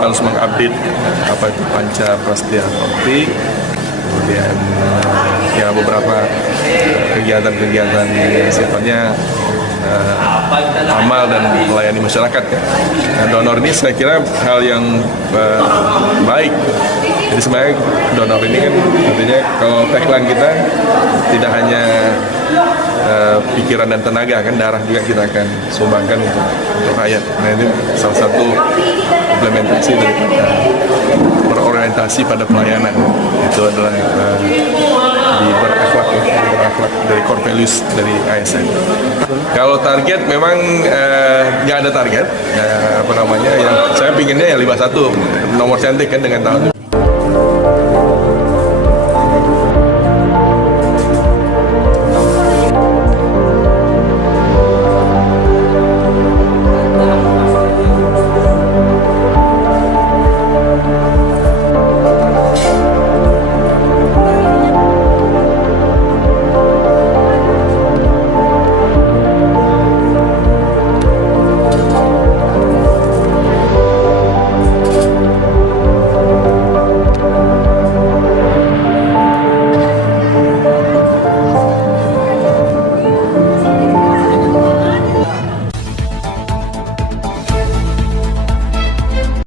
Harus mengupdate apa itu Panca Prasetya Bakti, kemudian ya beberapa kegiatan-kegiatan yang sifatnya amal dan melayani masyarakat ya. Nah, donor ini saya kira hal yang baik. Jadi sebenarnya donor ini kan artinya kalau tagline kita tidak hanya pikiran dan tenaga, kan darah juga kita akan sumbangkan untuk rakyat. Nah ini salah satu implementasi daripada berorientasi pada pelayanan. Itu adalah berakhlak dari core values dari ASN. Kalau target memang nggak ada target, yang saya pinginnya ya 51 nomor cantik kan dengan tahun.